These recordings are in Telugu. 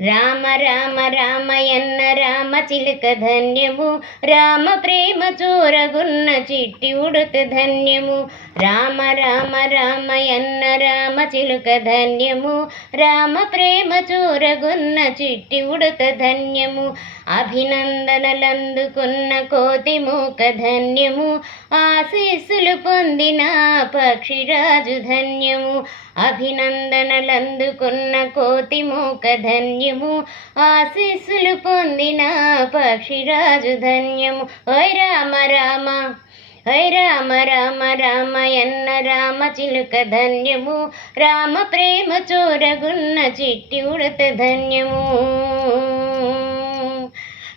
రామ రామ రామయన్న రామ చిలుక ధన్యము. రామ ప్రేమ చూరగున్న చిట్టి ఉడుత ధన్యము. రామ రామ రామయన్న రామ చిలుక ధన్యము. రామ ప్రేమ చూరగున్న చిట్టి ఉడుత ధన్యము. అభినందనలందుకున్న కోతి మూక ధన్యము. ఆశీస్సులు పొందిన పక్షిరాజు ధన్యము. అభినందనలందుకున్న కోతి మూక ధన్యము. ఆశీస్సులు పొందిన పక్షిరాజు ధన్యము. ఓయ్ రామ రామ హై రామ రామ రామ ఎన్న రామ చిలుక ధన్యము. రామ ప్రేమ చోరగున్న చిట్టి ఉడత ధన్యము.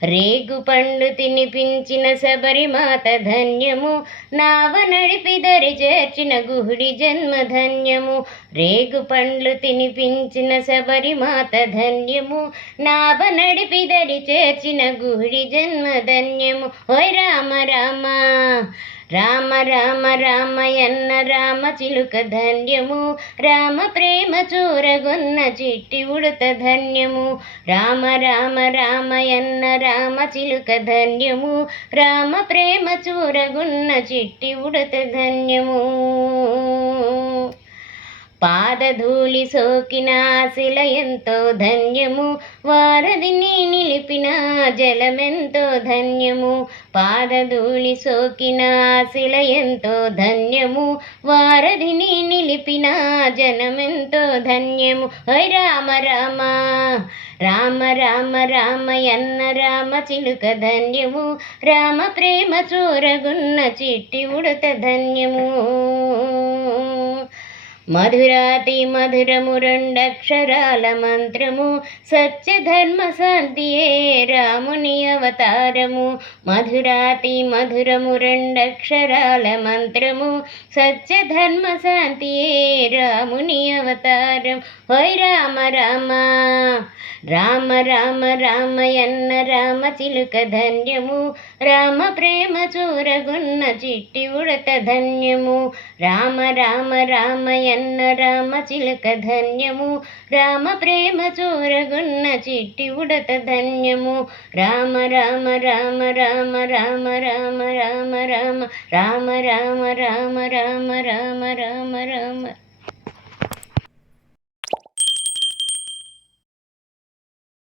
రేగు పండు తినిపించిన శబరిమాత ధన్యము. నావ నడిపి దరి చేర్చిన గుహుడి జన్మ ధన్యము. రేగు పండ్లు తినిపించిన శబరిమాత ధన్యము. నావ నడిపి దరి చేర్చిన గుహుడి జన్మ ధన్యము. ఓయ్ రామ రామ. రామ రామ రామయన్న రామ చిలుక ధన్యము రామ ప్రేమ చూరగొన్న చిట్టి ఉడత ధన్యము రామ రామ రామయన్న రామ చిలుక ధన్యము రామ ప్రేమ చూరగున్న చిట్టి ఉడత ధన్యము. పాదధూళి సోకిన శిల ఎంతో ధన్యము. వారధిని నిలిపిన జలమెంతో ధన్యము. పాదధూళి సోకిన శిల ఎంతో ధన్యము. వారధిని నిలిపిన జనమెంతో ధన్యము. ఓయ్ రామ రామ రామ రామ రామయన్న రామ చిలుక ధన్యము. రామ ప్రేమ చూరగున్న చిట్టి ఉడత ధన్యము. మధురాతి మధురము రెండక్షరాల మంత్రము సత్యధర్మ శాంతియే రాముని అవతారము. మధురాతి మధురము రెండక్షరాల మంత్రము సత్యధర్మ శాంతియే రాముని అవతారం. హోయ్ రామ రామ. రామ రామ రామయన్న రామ చిలుక ధన్యము రామ ప్రేమ చూరగున్న చిట్టి ఉడత ధన్యము రామ రామ రామయన్న రామ చిలుక ధన్యము రామ ప్రేమ చూరగున్న చిట్టి ఉడత ధన్యము రామ రామ రామ రామ రామ రామ రామ రామ రామ రామ రామ రామ రామ రామ రామ